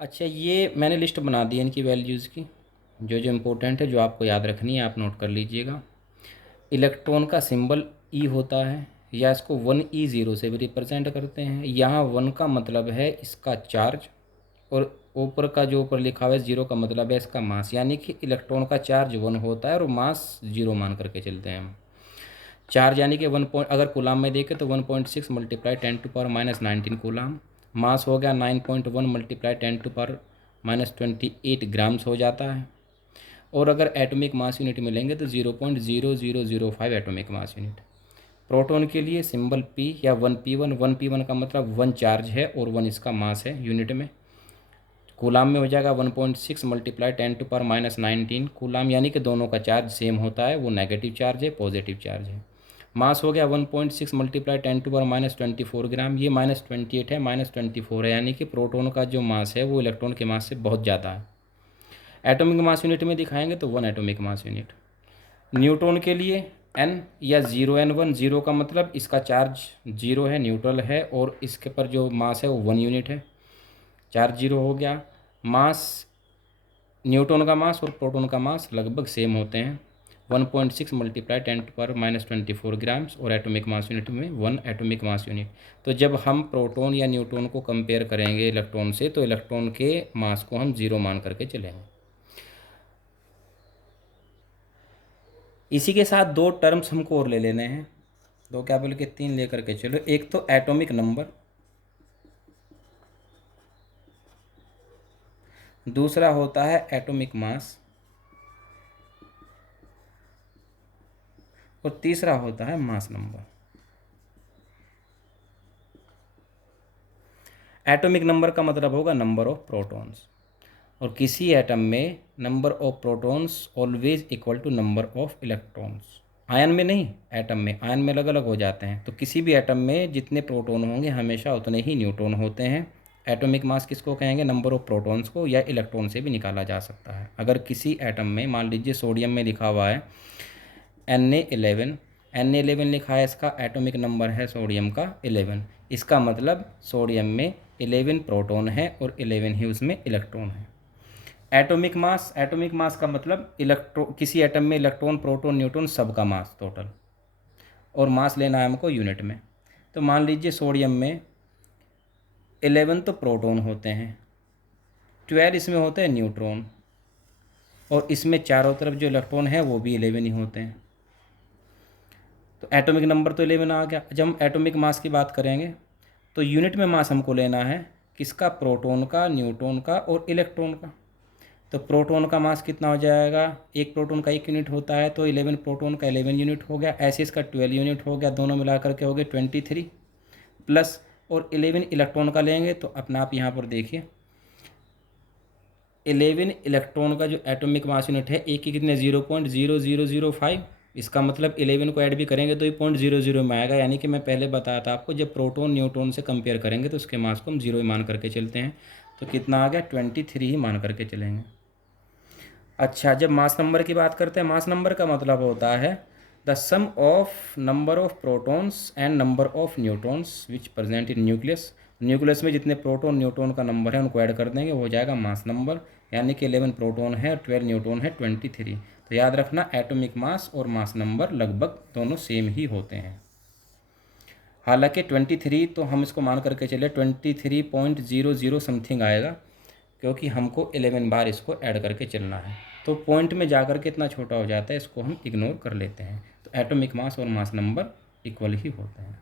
अच्छा, ये मैंने लिस्ट बना दी है इनकी वैल्यूज़ की, जो जो इम्पोर्टेंट है, जो आपको याद रखनी है आप नोट कर लीजिएगा। इलेक्ट्रॉन का सिंबल ई होता है, या इसको 1e0 से भी रिप्रेजेंट करते हैं। यहाँ 1 का मतलब है इसका चार्ज, और ऊपर का जो ऊपर लिखा हुआ है 0 का मतलब है इसका मास। यानी कि इलेक्ट्रॉन का चार्ज 1 होता है और मास 0 मान करके चलते हैं हम। चार्ज यानी कि 1 पॉइंट, अगर कूलाम में देखें तो 1.6 मल्टीप्लाई 10⁻⁻19 कूलाम। मास हो गया 9.1 मल्टीप्लाई 10⁻28 ग्राम्स हो जाता है। और अगर एटॉमिक मास यूनिट में लेंगे तो 0.0005 एटॉमिक मास यूनिट। प्रोटॉन के लिए सिंबल पी या 1p1। 1p1 का मतलब 1 चार्ज है और 1 इसका मास है यूनिट में। कूलाम में हो जाएगा 1.6 मल्टीप्लाई 10⁻⁻19 कूलाम, यानी कि दोनों का चार्ज सेम होता है, वो नेगेटिव चार्ज है, पॉजिटिव चार्ज है। मास हो गया 1.6 मल्टीप्लाई 10⁻24 ग्राम। ये -28 है, -24 है, यानी कि प्रोटॉन का जो मास है वो इलेक्ट्रॉन के मास से बहुत ज़्यादा है। एटॉमिक मास यूनिट में दिखाएंगे तो 1 एटॉमिक मास यूनिट। न्यूट्रॉन के लिए n या 0n1। 0 का मतलब इसका चार्ज 0 है, न्यूट्रल है, और इसके पर जो मास है वो 1 यूनिट है। चार्ज 0 हो गया। मास, न्यूट्रॉन का मास और प्रोटॉन का मास लगभग सेम होते हैं, 1.6 मल्टीप्लाई 10⁻⁻24 ग्राम्स, और एटॉमिक मास यूनिट में 1 एटॉमिक मास यूनिट। तो जब हम प्रोटॉन या न्यूट्रॉन को कंपेयर करेंगे इलेक्ट्रॉन से, तो इलेक्ट्रॉन के मास को हम 0 मान करके चलेंगे। इसी के साथ दो टर्म्स हमको और ले लेने हैं, दो क्या बोल के 3 लेकर के चलो। एक तो एटॉमिक नंबर, दूसरा होता है एटॉमिक मास, और तीसरा होता है मास नंबर। एटॉमिक नंबर का मतलब होगा नंबर ऑफ प्रोटॉन्स, और किसी एटम में number of protons always equal to number of electrons. Ion में नहीं, एटम में। आयन में अलग अलग हो जाते हैं। तो किसी भी एटम में जितने प्रोटॉन होंगे हमेशा उतने ही न्यूट्रॉन होते हैं। एटॉमिक मास किसको कहेंगे? नंबर ऑफ प्रोटॉन्स को, या इलेक्ट्रॉन से भी निकाला जा सकता है। अगर किसी एटम में मान लीजिए सोडियम में लिखा हुआ है Na11, Na11 लिखा है, इसका एटॉमिक नंबर है सोडियम का 11। इसका मतलब सोडियम में 11 प्रोटॉन है और 11 ही उसमें इलेक्ट्रॉन है। एटॉमिक मास, एटॉमिक मास का मतलब किसी एटम में इलेक्ट्रॉन, प्रोटॉन, न्यूट्रॉन सबका मास टोटल, और मास लेना है हमको यूनिट में। तो मान लीजिए सोडियम में 11 तो प्रोटॉन होते हैं, 12 इसमें होते हैं न्यूट्रॉन, और इसमें चारों तरफ जो इलेक्ट्रॉन है वो भी 11 ही होते हैं। तो एटॉमिक नंबर तो 11 आ गया। जब हम एटॉमिक मास की बात करेंगे तो यूनिट में मास हमको लेना है किसका? प्रोटॉन का, न्यूट्रॉन का और इलेक्ट्रॉन का। तो प्रोटॉन का मास कितना हो जाएगा? एक प्रोटॉन का 1 यूनिट होता है, तो 11 प्रोटॉन का 11 यूनिट हो गया। ऐसे इसका 12 यूनिट हो गया, दोनों मिलाकर के हो गए 23 प्लस, और 11 इलेक्ट्रॉन का लेंगे तो अपना आप यहाँ पर देखिए 11 इलेक्ट्रॉन का जो एटॉमिक मास यूनिट है, एक की कितने? 0.0005। इसका मतलब 11 को ऐड भी करेंगे तो ये 0.00 में आएगा। यानी कि मैं पहले बताया था आपको, जब प्रोटॉन न्यूट्रॉन से कंपेयर करेंगे तो उसके मास को हम 0 ही मान करके चलते हैं। तो कितना आ गया? 23 ही मान करके चलेंगे। अच्छा, जब मास नंबर की बात करते हैं, मास नंबर का मतलब होता है the sum of number of protons and number of neutrons which present in nucleus. Nucleus में जितने प्रोटॉन, न्यूट्रॉन का नंबर है उनको ऐड कर देंगे, वो हो जाएगा मास नंबर। यानी कि 11 प्रोटॉन है और 12 न्यूट्रॉन है, 23। तो याद रखना, एटॉमिक मास और मास नंबर लगभग दोनों सेम ही होते हैं। हालांकि 23 तो हम इसको मान करके चले 23.00 समथिंग आएगा, क्योंकि हमको 11 बार इसको ऐड करके चलना है। तो पॉइंट में जाकर के इतना छोटा हो जाता है, इसको हम इग्नोर कर लेते हैं। तो एटॉमिक मास और मास नंबर इक्वल ही होते हैं।